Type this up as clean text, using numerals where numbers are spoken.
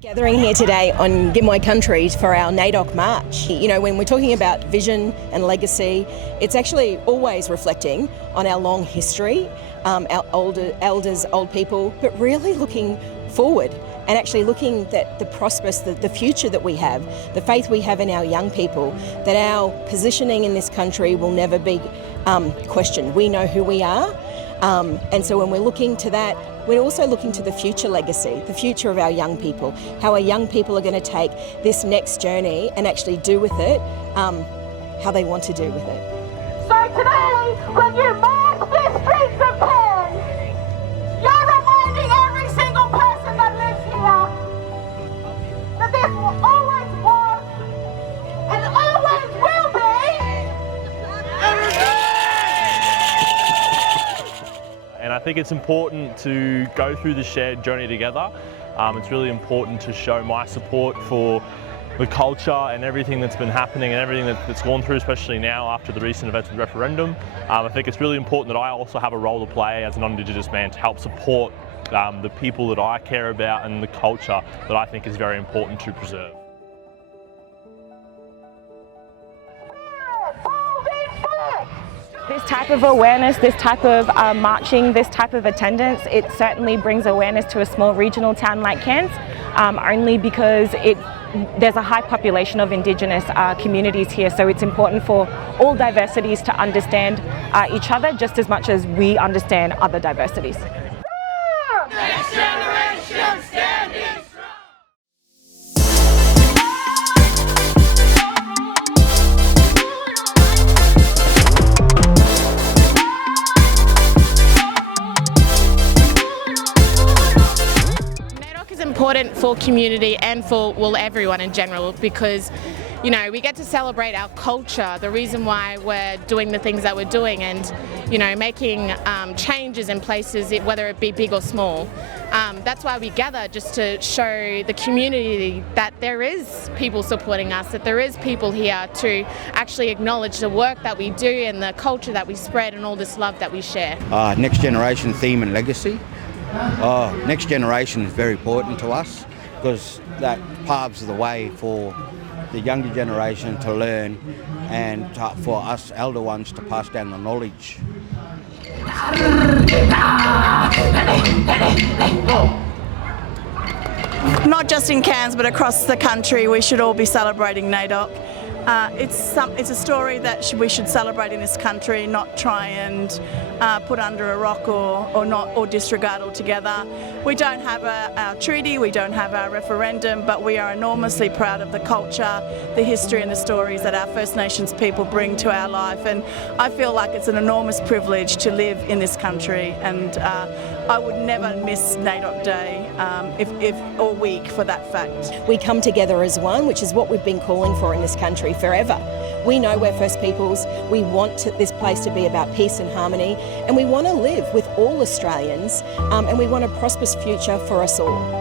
Gathering here today on Gimuy country for our NAIDOC march. You know, when we're talking about vision and legacy, it's actually always reflecting on our long history, our elders, old people, but really looking forward and actually looking at the prospects, the future that we have, the faith we have in our young people, that our positioning in this country will never be questioned. We know who we are, and so when we're looking to that, we're also looking to the future legacy, the future of our young people, how our young people are going to take this next journey and actually do with it how they want to do with it. So today, when you march the streets of Cairns, you're reminding every single person that lives here that this always was and always will be. And I think it's important to go through the shared journey together. It's really important to show my support for the culture and everything that's been happening and everything that's gone through, especially now after the recent events of the referendum. I think it's really important that I also have a role to play as a non-Indigenous man to help support the people that I care about and the culture that I think is very important to preserve. This type of awareness, this type of marching, this type of attendance, it certainly brings awareness to a small regional town like Cairns, only because there's a high population of Indigenous communities here, so it's important for all diversities to understand each other just as much as we understand other diversities. Next generation standing strong. NAIDOC is important for community and for, well, everyone in general, because you know, we get to celebrate our culture, the reason why we're doing the things that we're doing, and you know, making changes in places, whether it be big or small. That's why we gather, just to show the community that there is people supporting us, that there is people here to actually acknowledge the work that we do and the culture that we spread and all this love that we share. Next generation theme and legacy. Next generation is very important to us because that paves the way for the younger generation to learn and for us elder ones to pass down the knowledge. Not just in Cairns but across the country, we should all be celebrating NAIDOC. It's a story that we should celebrate in this country, not try and put under a rock or disregard altogether. We don't have our treaty, we don't have our referendum, but we are enormously proud of the culture, the history and the stories that our First Nations people bring to our life, and I feel like it's an enormous privilege to live in this country, and I would never miss NAIDOC Day or week for that fact. We come together as one, which is what we've been calling for in this country forever. We know we're First Peoples, we want this place to be about peace and harmony, and we want to live with all Australians, and we want a prosperous future for us all.